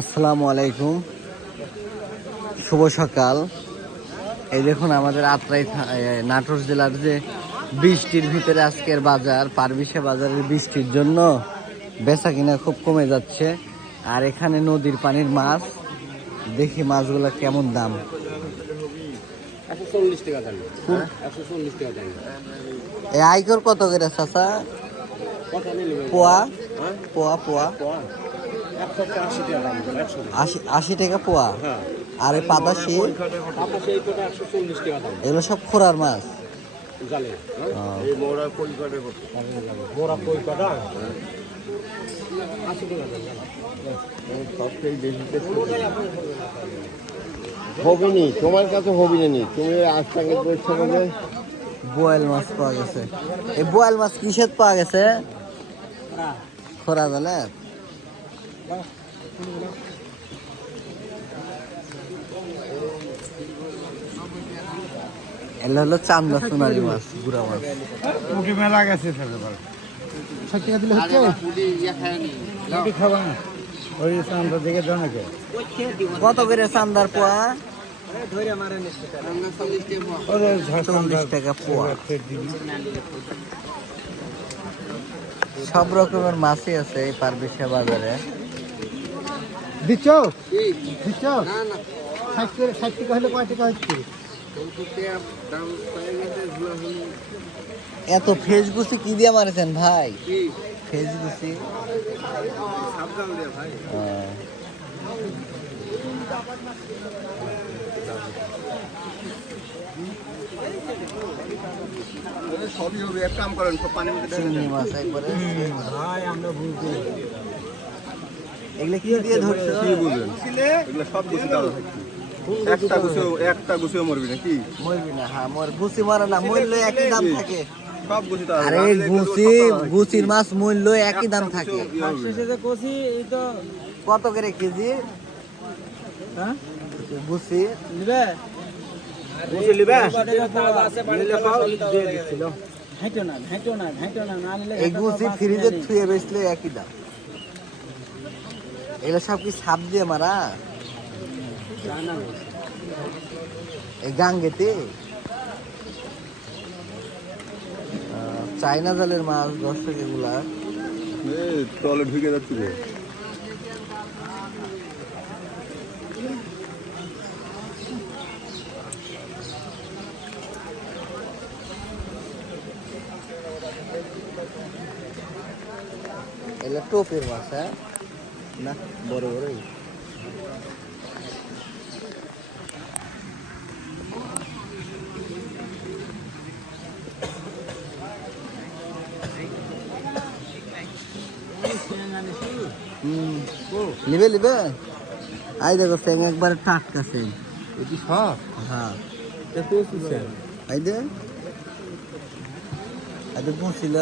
আসসালামু আলাইকুম। শুভ সকাল। এই দেখুন আমাদের আত্রাই নাটোর জেলার যে বৃষ্টির ভিতরে আজকের বাজার পারবিশে বাজারের বৃষ্টির জন্য বেচা কিনা খুব কমে যাচ্ছে। আর এখানে নদীর পানির মাছ দেখি মাছগুলো কেমন দাম। এই আইকর কত করে চাচা? পোয়া? হ্যাঁ? পোয়া পোয়া? পোয়া। আশি টাকা আশি আশি টাকা পোয়া। হ্যাঁ। আর এই পাতাশি দাম। এগুলো সব খোরার মাছ। জালে আহ, এই মোড়া কলকাতা মোড়া কলকাতা আশি টাকা দাম। হবে নি তোমার কাছে হবে নি? তুমি আজ টাকা পয়সা করবে বোয়াল মাছ পাওয়া গেছে। এই বোয়াল মাছ কিসের পাওয়া গেছে? খরা। জানে এগুলো হলো সোনালি মাছ গুড়া মাছ। মুখে মেলা গেছে সকালবেলা ষাট টাকা দিলে হচ্ছে? রুটি খাবা না? ওই সামনে দিকে জনকে কত করে চান্দার পোয়া? ওদের চল্লিশ টাকা পোয়া। সব রকমের মাছই আছে এই পারবিশা বাজারে। দিচ্ছ? দিচ্ছ? ষাট করে ষাট টাকা হলে কয় টাকা হচ্ছে? এত ফেস গুছি কি দিয়ে মারেছেন ভাই? ফেস গুছি সবই হবে। এক কাম করেন সব পানির মধ্যে মাছ একবারে। ভাই আমরা বুঝতে এগুলো কি দিয়ে ধরছো? কি বুঝলেন? এগুলো সব গুছি দাও একটা গুছিও একটা গুছিও মরবি না কি মরবি না হ্যাঁ মর গুছি মারা না মূল্য একই দাম থাকে। সব গুছি দাও আরে গুছি গুচির মাছ মূল্য একই দাম থাকে। কষি এই তো। কত করে কেজি? হ্যাঁ? গুছি। নিবে? বুঝে নিবে? ঘাইটো না ঘাইটো না ঘাইটো না না নিলে এই গুছি ফ্রিজে থুয়ে বেচলে একই দাম। এগুলো সব কি সাপ দিয়ে মারা? এই গাঙ্গেতে? চাইনা জালের মাছ দশ টাকা গুলা তলে ঢুকে যাচ্ছে রে এগুলো টোপের মাছ হ্যাঁ? না বড় বড়ই। লিবে লিবে আই দেখো স্যাং একবার টাটকা স্যাং এটি সব? হ্যাঁ। I they. I they পৌঁছিল